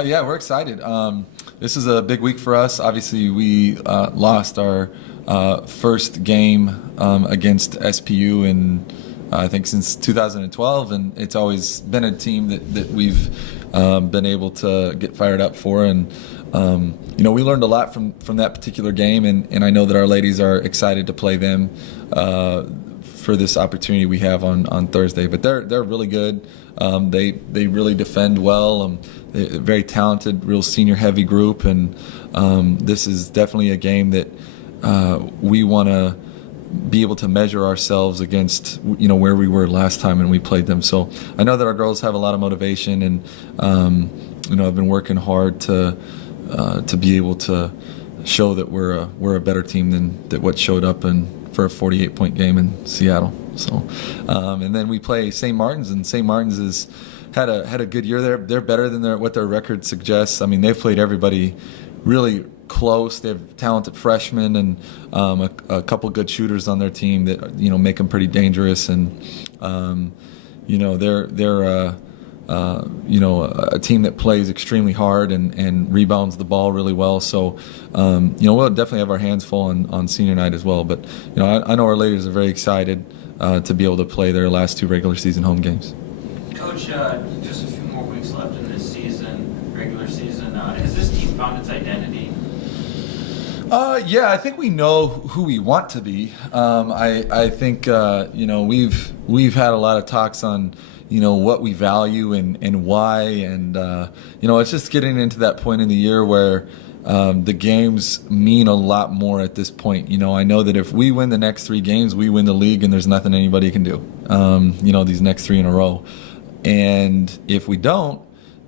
Yeah, we're excited. This is a big week for us. Obviously, we lost our first game against SPU in I think since 2012, and it's always been a team that we've been able to get fired up for. And we learned a lot from that particular game, and I know that our ladies are excited to play them for this opportunity we have on Thursday. But they're really good. They really defend well. They're a very talented, real senior heavy group, and this is definitely a game that we want to be able to measure ourselves against, where we were last time when we played them. So I know that our girls have a lot of motivation, and I've been working hard to be able to show that we're a better team than what showed up for a 48-point game in Seattle. So, and then we play St. Martin's, and St. Martin's has had a good year. They're better than what their record suggests. I mean, they've played everybody really close. They have talented freshmen and a couple good shooters on their team that make them pretty dangerous. And they're a team that plays extremely hard and rebounds the ball really well. So we'll definitely have our hands full on senior night as well. But I know our ladies are very excited to be able to play their last two regular season home games. Coach, just a few more weeks left in this regular season. Has this team found its identity? Yeah, I think we know who we want to be. I think we've had a lot of talks on what we value and why, and it's just getting into that point in the year where the games mean a lot more at this point. I know that if we win the next 3 games, we win the league, and there's nothing anybody can do. These next 3 in a row, and if we don't,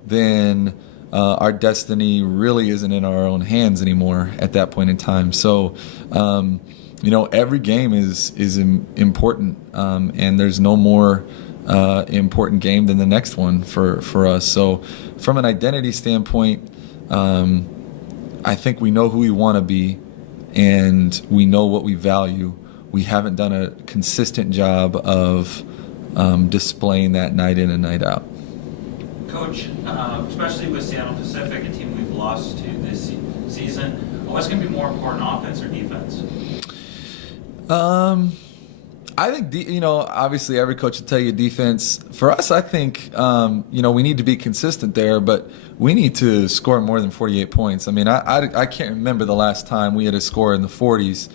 then our destiny really isn't in our own hands anymore at that point in time. So, every game is important, and there's no more important game than the next one for us. So, from an identity standpoint, I think we know who we want to be, and we know what we value. We haven't done a consistent job of displaying that night in and night out. Coach, especially with Seattle Pacific, a team we've lost to this season, what's going to be more important, offense or defense? I think, obviously every coach will tell you defense. For us, I think, we need to be consistent there, but we need to score more than 48 points. I mean, I can't remember the last time we had a score in the 40s.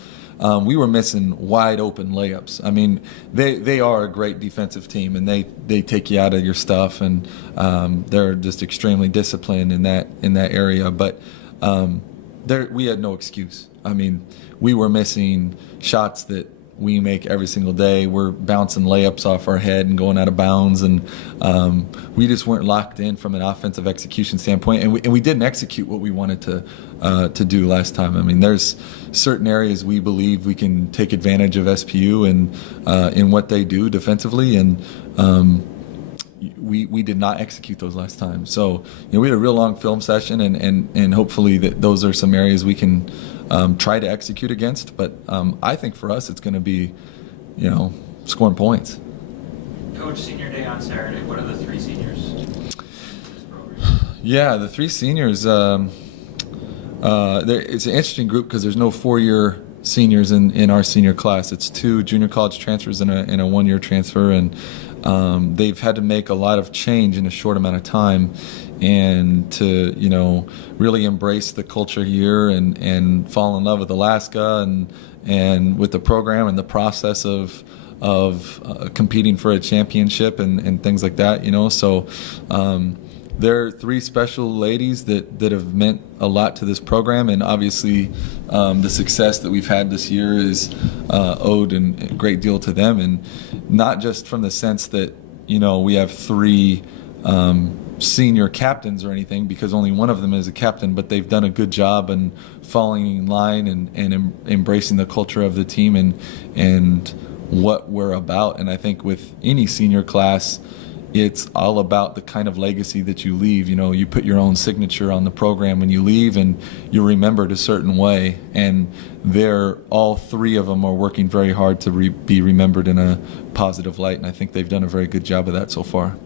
We were missing wide open layups. I mean, they are a great defensive team, and they take you out of your stuff, and they're just extremely disciplined in that area. But we had no excuse. I mean, we were missing shots that we make every single day. We're bouncing layups off our head and going out of bounds, and we just weren't locked in from an offensive execution standpoint, and we didn't execute what we wanted to do last time. I mean, there's certain areas we believe we can take advantage of SPU and in what they do defensively, and we did not execute those last time. So we had a real long film session, and hopefully that those are some areas we can try to execute against. But I think for us it's going to be scoring points. Coach, senior day on Saturday, what are the 3 seniors? Yeah, the 3 seniors, it's an interesting group because there's no 4-year seniors in our senior class. It's 2 junior college transfers and a 1-year transfer, and they've had to make a lot of change in a short amount of time, and to really embrace the culture here and fall in love with Alaska and with the program and the process of competing for a championship and things like that. So they're 3 special ladies that have meant a lot to this program, and obviously the success that we've had this year is owed a great deal to them, and not just from the sense that we have 3 senior captains or anything, because only one of them is a captain, but they've done a good job in falling in line and embracing the culture of the team and what we're about. And I think with any senior class, it's all about the kind of legacy that you leave. You put your own signature on the program when you leave, and you're remembered a certain way. And all 3 of them are working very hard to be remembered in a positive light, and I think they've done a very good job of that so far.